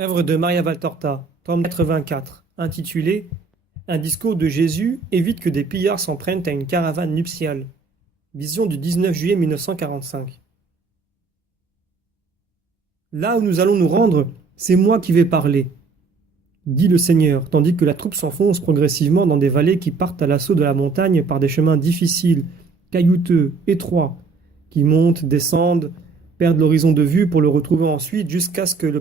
Œuvre de Maria Valtorta, tome 84, intitulé Un discours de Jésus évite que des pillards s'en prennent à une caravane nuptiale. Vision du 19 juillet 1945. Là où nous allons nous rendre, c'est moi qui vais parler, dit le Seigneur, tandis que la troupe s'enfonce progressivement dans des vallées qui partent à l'assaut de la montagne par des chemins difficiles, caillouteux, étroits, qui montent, descendent, perdent l'horizon de vue pour le retrouver ensuite jusqu'à ce que la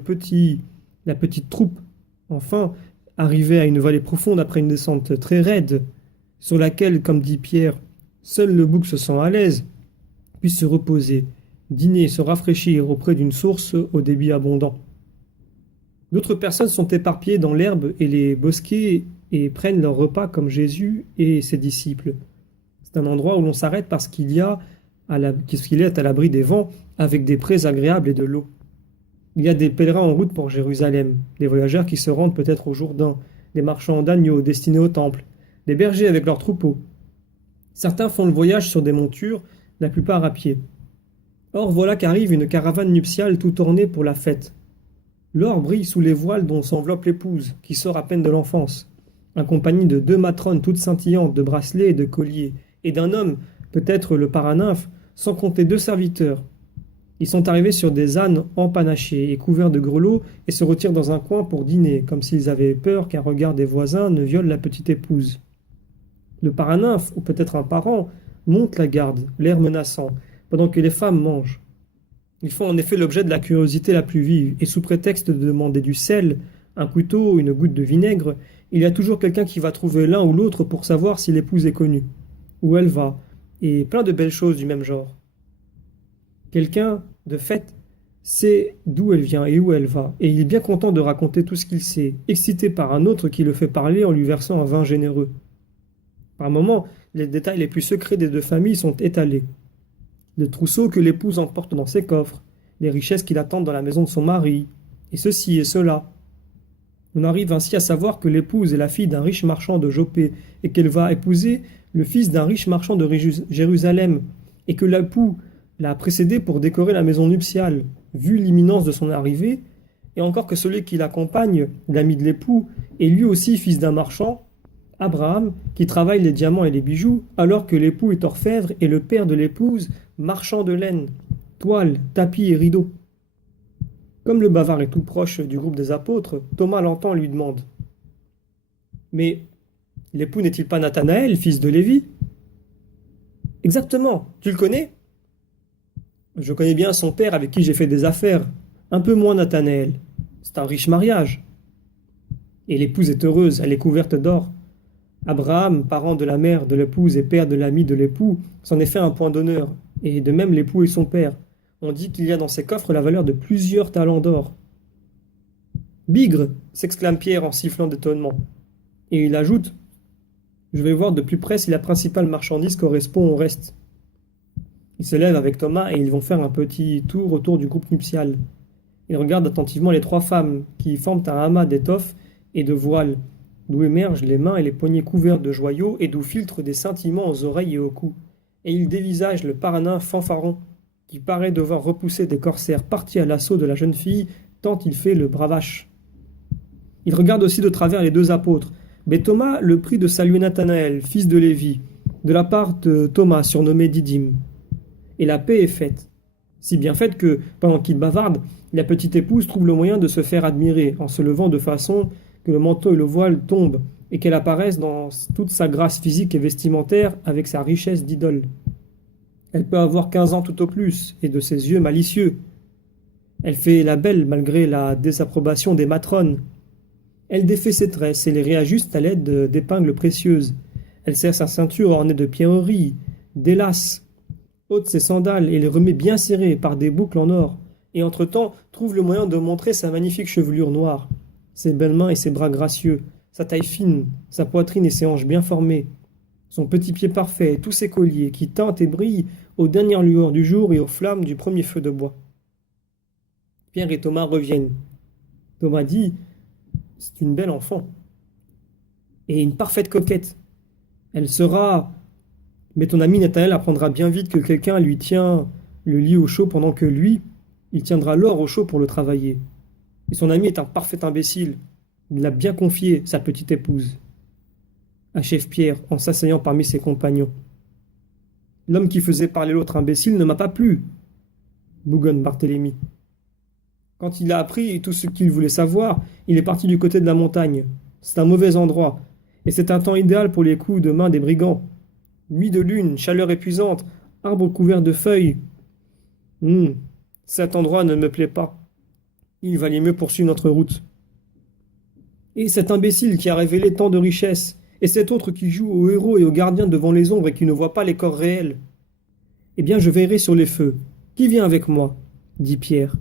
petite troupe, enfin, arrivée à une vallée profonde après une descente très raide, sur laquelle, comme dit Pierre, seul le bouc se sent à l'aise, puisse se reposer, dîner, se rafraîchir auprès d'une source au débit abondant. D'autres personnes sont éparpillées dans l'herbe et les bosquets et prennent leur repas comme Jésus et ses disciples. C'est un endroit où l'on s'arrête parce qu'il est à l'abri des vents, avec des prés agréables et de l'eau. Il y a des pèlerins en route pour Jérusalem, des voyageurs qui se rendent peut-être au Jourdain, des marchands d'agneaux destinés au temple, des bergers avec leurs troupeaux. Certains font le voyage sur des montures, la plupart à pied. Or voilà qu'arrive une caravane nuptiale tout ornée pour la fête. L'or brille sous les voiles dont s'enveloppe l'épouse, qui sort à peine de l'enfance, accompagnée de 2 matrones toutes scintillantes de bracelets et de colliers, et d'un homme, peut-être le paranymphe, sans compter 2 serviteurs. Ils sont arrivés sur des ânes empanachés et couverts de grelots et se retirent dans un coin pour dîner, comme s'ils avaient peur qu'un regard des voisins ne viole la petite épouse. Le paranymphe, ou peut-être un parent, monte la garde, l'air menaçant, pendant que les femmes mangent. Ils font en effet l'objet de la curiosité la plus vive, et sous prétexte de demander du sel, un couteau, une goutte de vinaigre, il y a toujours quelqu'un qui va trouver l'un ou l'autre pour savoir si l'épouse est connue, où elle va, et plein de belles choses du même genre. Quelqu'un, de fait, sait d'où elle vient et où elle va, et il est bien content de raconter tout ce qu'il sait, excité par un autre qui le fait parler en lui versant un vin généreux. Par moments, les détails les plus secrets des 2 familles sont étalés. Le trousseau que l'épouse emporte dans ses coffres, les richesses qui l'attendent dans la maison de son mari, et ceci et cela. On arrive ainsi à savoir que l'épouse est la fille d'un riche marchand de Jopé, et qu'elle va épouser le fils d'un riche marchand de Jérusalem, et que l'époux l'a précédé pour décorer la maison nuptiale, vu l'imminence de son arrivée, et encore que celui qui l'accompagne, l'ami de l'époux, est lui aussi fils d'un marchand, Abraham, qui travaille les diamants et les bijoux, alors que l'époux est orfèvre et le père de l'épouse, marchand de laine, toile, tapis et rideaux. Comme le bavard est tout proche du groupe des apôtres, Thomas l'entend et lui demande « Mais l'époux n'est-il pas Nathanaël, fils de Lévi ?»« Exactement, tu le connais ?»« Je connais bien son père avec qui j'ai fait des affaires, un peu moins Nathanaël. C'est un riche mariage. » Et l'épouse est heureuse, elle est couverte d'or. Abraham, parent de la mère de l'épouse et père de l'ami de l'époux, s'en est fait un point d'honneur, et de même l'époux et son père. On dit qu'il y a dans ces coffres la valeur de plusieurs talents d'or. Bigre, s'exclame Pierre en sifflant d'étonnement. Et il ajoute Je vais voir de plus près si la principale marchandise correspond au reste. Il se lève avec Thomas et ils vont faire un petit tour autour du groupe nuptial. Ils regardent attentivement les 3 femmes qui forment un amas d'étoffes et de voiles, d'où émergent les mains et les poignets couverts de joyaux et d'où filtrent des scintillements aux oreilles et au cou. Et ils dévisagent le paranymphe fanfaron, qui paraît devoir repousser des corsaires partis à l'assaut de la jeune fille, tant il fait le bravache. Ils regardent aussi de travers les 2 apôtres, mais Thomas le prie de saluer Nathanaël, fils de Lévi, de la part de Thomas, surnommé Didyme. Et la paix est faite. Si bien faite que, pendant qu'il bavarde, la petite épouse trouve le moyen de se faire admirer, en se levant de façon que le manteau et le voile tombent, et qu'elle apparaisse dans toute sa grâce physique et vestimentaire avec sa richesse d'idole. Elle peut avoir 15 ans tout au plus, et de ses yeux malicieux. Elle fait la belle malgré la désapprobation des matrones. Elle défait ses tresses et les réajuste à l'aide d'épingles précieuses. Elle serre sa ceinture ornée de pierreries, d'élasses, ôte ses sandales et les remet bien serrées par des boucles en or, et entre-temps trouve le moyen de montrer sa magnifique chevelure noire, ses belles mains et ses bras gracieux, sa taille fine, sa poitrine et ses hanches bien formées, son petit pied parfait et tous ses colliers qui tintent et brillent aux dernières lueurs du jour et aux flammes du premier feu de bois. Pierre et Thomas reviennent. Thomas dit « C'est une belle enfant. Et une parfaite coquette. Elle sera... Mais ton ami Nathanaël apprendra bien vite que quelqu'un lui tient le lit au chaud pendant que lui, il tiendra l'or au chaud pour le travailler. Et son ami est un parfait imbécile. Il l'a bien confié, sa petite épouse. Achève Pierre en s'asseyant parmi ses compagnons. L'homme qui faisait parler l'autre imbécile ne m'a pas plu, bougonne Barthélemy. Quand il a appris tout ce qu'il voulait savoir, il est parti du côté de la montagne. C'est un mauvais endroit, et c'est un temps idéal pour les coups de main des brigands. Nuit de lune, chaleur épuisante, arbres couverts de feuilles. Cet endroit ne me plaît pas. Il valait mieux poursuivre notre route. Et cet imbécile qui a révélé tant de richesses, et cet autre qui joue aux héros et aux gardiens devant les ombres et qui ne voit pas les corps réels. Eh bien, je veillerai sur les feux. Qui vient avec moi? Dit Pierre.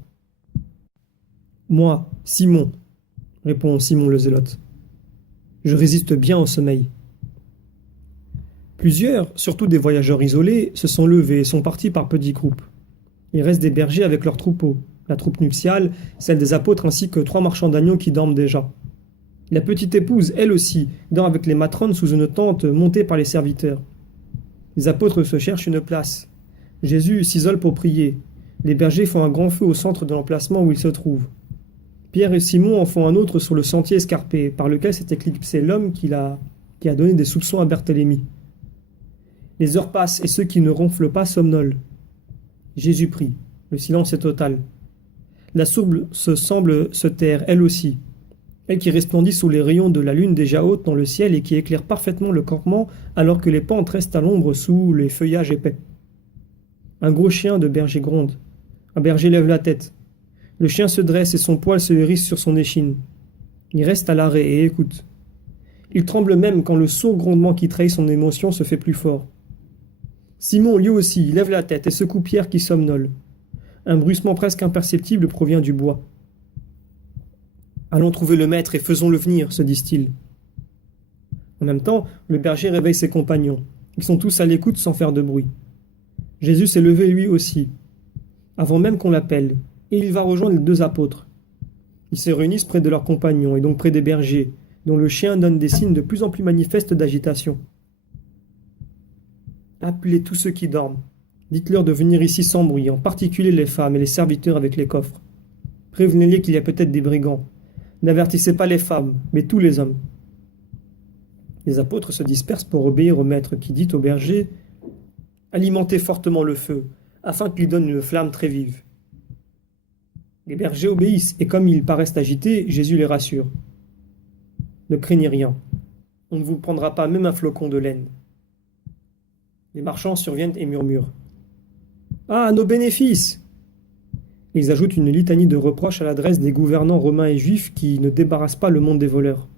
Moi, Simon, répond Simon le Zélote. Je résiste bien au sommeil. Plusieurs, surtout des voyageurs isolés, se sont levés et sont partis par petits groupes. Il reste des bergers avec leurs troupeaux, la troupe nuptiale, celle des apôtres ainsi que 3 marchands d'agneaux qui dorment déjà. La petite épouse, elle aussi, dort avec les matrones sous une tente montée par les serviteurs. Les apôtres se cherchent une place. Jésus s'isole pour prier. Les bergers font un grand feu au centre de l'emplacement où ils se trouvent. Pierre et Simon en font un autre sur le sentier escarpé, par lequel s'est éclipsé l'homme qui a donné des soupçons à Barthélemy. Les heures passent et ceux qui ne ronflent pas somnolent. Jésus prie. Le silence est total. La sourbe semble se taire, elle aussi. Elle qui resplendit sous les rayons de la lune déjà haute dans le ciel et qui éclaire parfaitement le campement alors que les pentes restent à l'ombre sous les feuillages épais. Un gros chien de berger gronde. Un berger lève la tête. Le chien se dresse et son poil se hérisse sur son échine. Il reste à l'arrêt et écoute. Il tremble même quand le sourd grondement qui trahit son émotion se fait plus fort. Simon, lui aussi, lève la tête et secoue Pierre qui somnole. Un bruissement presque imperceptible provient du bois. Allons trouver le maître et faisons-le venir, se disent-ils. En même temps, le berger réveille ses compagnons. Ils sont tous à l'écoute sans faire de bruit. Jésus s'est levé lui aussi, avant même qu'on l'appelle, et il va rejoindre les 2 apôtres. Ils se réunissent près de leurs compagnons et donc près des bergers, dont le chien donne des signes de plus en plus manifestes d'agitation. Appelez tous ceux qui dorment. Dites-leur de venir ici sans bruit, en particulier les femmes et les serviteurs avec les coffres. Prévenez-les qu'il y a peut-être des brigands. N'avertissez pas les femmes, mais tous les hommes. Les apôtres se dispersent pour obéir au maître qui dit au berger « Alimentez fortement le feu, afin qu'il donne une flamme très vive. » Les bergers obéissent, et comme ils paraissent agités, Jésus les rassure. « Ne craignez rien, on ne vous prendra pas même un flocon de laine. » Les marchands surviennent et murmurent « Ah, nos bénéfices !» Ils ajoutent une litanie de reproches à l'adresse des gouvernants romains et juifs qui ne débarrassent pas le monde des voleurs.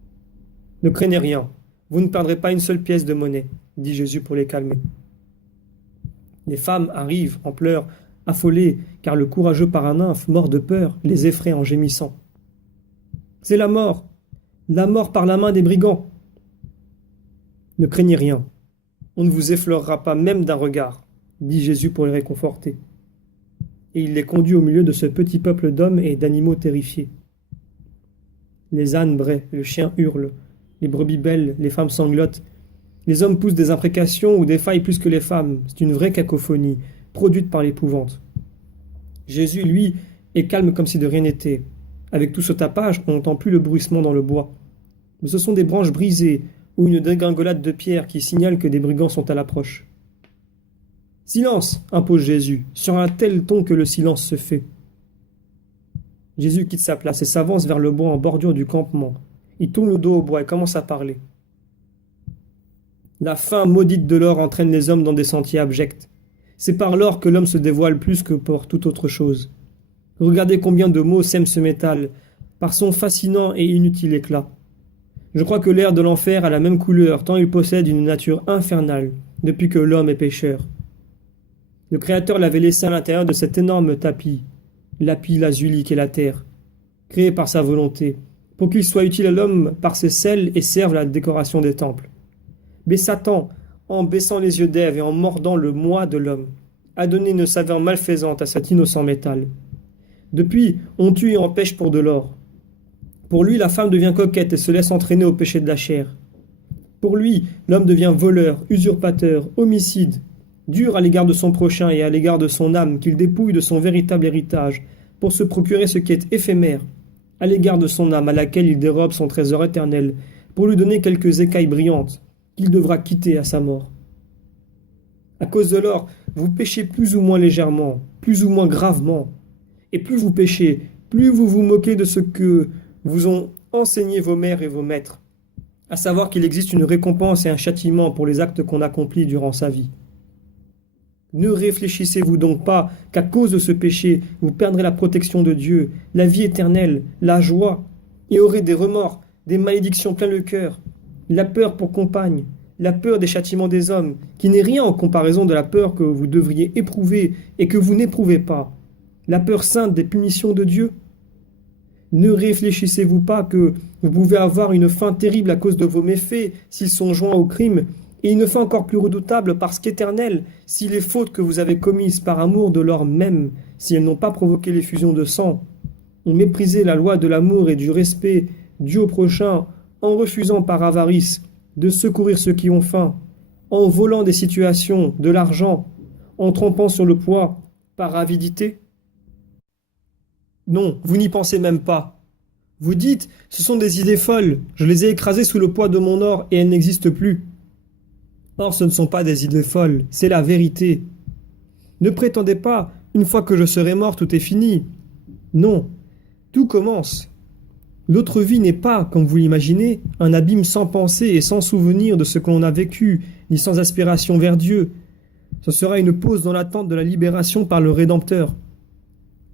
« Ne craignez rien, vous ne perdrez pas une seule pièce de monnaie, dit Jésus pour les calmer. Les femmes arrivent en pleurs, affolées, car le courageux paranymphe, mort de peur, les effraie en gémissant. « C'est la mort par la main des brigands !» Ne craignez rien, on ne vous effleurera pas même d'un regard, dit Jésus pour les réconforter. Et il les conduit au milieu de ce petit peuple d'hommes et d'animaux terrifiés. Les ânes braient, le chien hurle, les brebis bellent, les femmes sanglotent, les hommes poussent des imprécations ou défaillent plus que les femmes, c'est une vraie cacophonie, produite par l'épouvante. Jésus, lui, est calme comme si de rien n'était. Avec tout ce tapage, on n'entend plus le bruissement dans le bois. Mais ce sont des branches brisées ou une dégringolade de pierres qui signalent que des brigands sont à l'approche. « Silence !» impose Jésus, sur un tel ton que le silence se fait. Jésus quitte sa place et s'avance vers le bois en bordure du campement. Il tourne le dos au bois et commence à parler. La faim maudite de l'or entraîne les hommes dans des sentiers abjects. C'est par l'or que l'homme se dévoile plus que pour toute autre chose. Regardez combien de mots sème ce métal, par son fascinant et inutile éclat. Je crois que l'air de l'enfer a la même couleur, tant il possède une nature infernale, depuis que l'homme est pécheur. Le Créateur l'avait laissé à l'intérieur de cet énorme tapis, lapis lazuli qu'est la terre, créé par sa volonté, pour qu'il soit utile à l'homme par ses selles et serve à la décoration des temples. Mais Satan, en baissant les yeux d'Ève et en mordant le moi de l'homme, a donné une saveur malfaisante à cet innocent métal. Depuis, on tue et on pêche pour de l'or. Pour lui, la femme devient coquette et se laisse entraîner au péché de la chair. Pour lui, l'homme devient voleur, usurpateur, homicide, dur à l'égard de son prochain et à l'égard de son âme qu'il dépouille de son véritable héritage, pour se procurer ce qui est éphémère, à l'égard de son âme à laquelle il dérobe son trésor éternel, pour lui donner quelques écailles brillantes qu'il devra quitter à sa mort. À cause de l'or, vous péchez plus ou moins légèrement, plus ou moins gravement, et plus vous péchez, plus vous vous moquez de ce que vous ont enseigné vos mères et vos maîtres, à savoir qu'il existe une récompense et un châtiment pour les actes qu'on accomplit durant sa vie. Ne réfléchissez-vous donc pas qu'à cause de ce péché, vous perdrez la protection de Dieu, la vie éternelle, la joie, et aurez des remords, des malédictions plein le cœur, la peur pour compagne, la peur des châtiments des hommes, qui n'est rien en comparaison de la peur que vous devriez éprouver et que vous n'éprouvez pas, la peur sainte des punitions de Dieu. Ne réfléchissez-vous pas que vous pouvez avoir une fin terrible à cause de vos méfaits s'ils sont joints au crime, et une fin encore plus redoutable parce qu'éternelle si les fautes que vous avez commises par amour de l'or même, si elles n'ont pas provoqué l'effusion de sang, ont méprisé la loi de l'amour et du respect dû au prochain, en refusant par avarice de secourir ceux qui ont faim, en volant des situations, de l'argent, en trompant sur le poids, par avidité. Non, vous n'y pensez même pas. Vous dites, ce sont des idées folles, je les ai écrasées sous le poids de mon or et elles n'existent plus. Or, ce ne sont pas des idées folles, c'est la vérité. Ne prétendez pas, une fois que je serai mort, tout est fini. Non, tout commence. L'autre vie n'est pas, comme vous l'imaginez, un abîme sans pensée et sans souvenir de ce que l'on a vécu, ni sans aspiration vers Dieu. Ce sera une pause dans l'attente de la libération par le Rédempteur.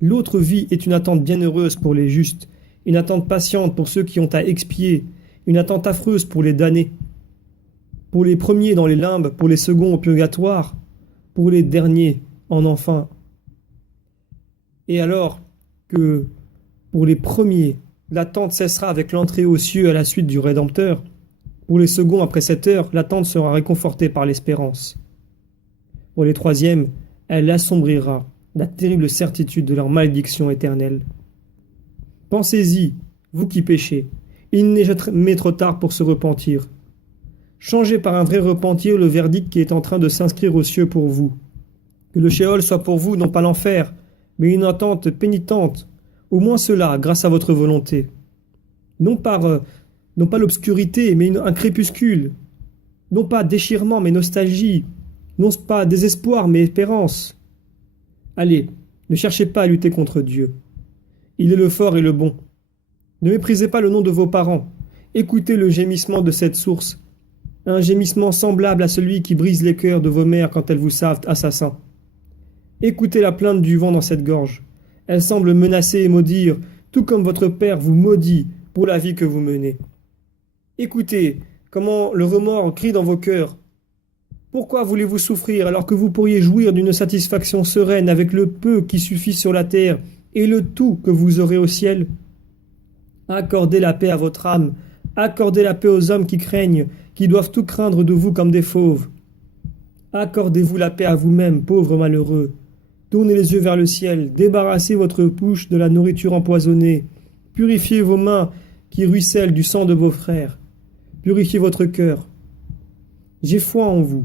L'autre vie est une attente bienheureuse pour les justes, une attente patiente pour ceux qui ont à expier, une attente affreuse pour les damnés. Pour les premiers dans les limbes, pour les seconds au purgatoire, pour les derniers en enfer. Et alors que, pour les premiers, l'attente cessera avec l'entrée aux cieux à la suite du Rédempteur, pour les seconds après cette heure, l'attente sera réconfortée par l'espérance. Pour les troisièmes, elle assombrira la terrible certitude de leur malédiction éternelle. Pensez-y, vous qui péchez, il n'est jamais trop tard pour se repentir. Changez par un vrai repentir le verdict qui est en train de s'inscrire aux cieux pour vous. Que le Sheol soit pour vous non pas l'enfer, mais une attente pénitente, au moins cela, grâce à votre volonté. Non pas l'obscurité, mais un crépuscule. Non pas déchirement, mais nostalgie. Non pas désespoir, mais espérance. Allez, ne cherchez pas à lutter contre Dieu. Il est le fort et le bon. Ne méprisez pas le nom de vos parents. Écoutez le gémissement de cette source. Un gémissement semblable à celui qui brise les cœurs de vos mères quand elles vous savent assassins. Écoutez la plainte du vent dans cette gorge. Elle semble menacer et maudire, tout comme votre père vous maudit pour la vie que vous menez. Écoutez comment le remords crie dans vos cœurs. Pourquoi voulez-vous souffrir alors que vous pourriez jouir d'une satisfaction sereine avec le peu qui suffit sur la terre et le tout que vous aurez au ciel? Accordez la paix à votre âme, accordez la paix aux hommes qui craignent, qui doivent tout craindre de vous comme des fauves. Accordez-vous la paix à vous-même, pauvres malheureux. Tournez les yeux vers le ciel, débarrassez votre bouche de la nourriture empoisonnée, purifiez vos mains qui ruissellent du sang de vos frères, purifiez votre cœur. J'ai foi en vous.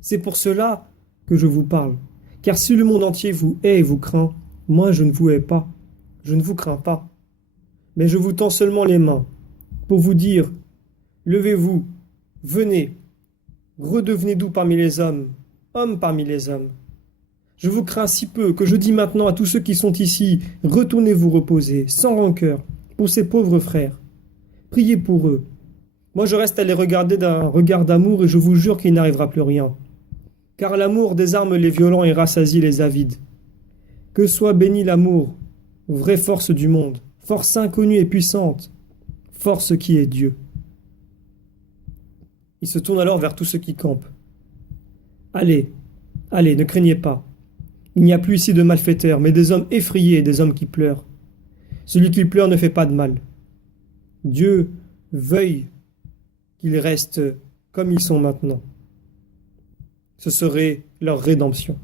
C'est pour cela que je vous parle, car si le monde entier vous hait et vous craint, moi je ne vous hais pas, je ne vous crains pas, mais je vous tends seulement les mains, pour vous dire, levez-vous, venez, redevenez doux parmi les hommes parmi les hommes. Je vous crains si peu que je dis maintenant à tous ceux qui sont ici, retournez vous reposer, sans rancœur, pour ces pauvres frères. Priez pour eux. Moi je reste à les regarder d'un regard d'amour et je vous jure qu'il n'arrivera plus rien. Car l'amour désarme les violents et rassasie les avides. Que soit béni l'amour, vraie force du monde, force inconnue et puissante, force qui est Dieu. Il se tourne alors vers tous ceux qui campent. Allez, allez, ne craignez pas. Il n'y a plus ici de malfaiteurs, mais des hommes effrayés et des hommes qui pleurent. Celui qui pleure ne fait pas de mal. Dieu veuille qu'ils restent comme ils sont maintenant. Ce serait leur rédemption.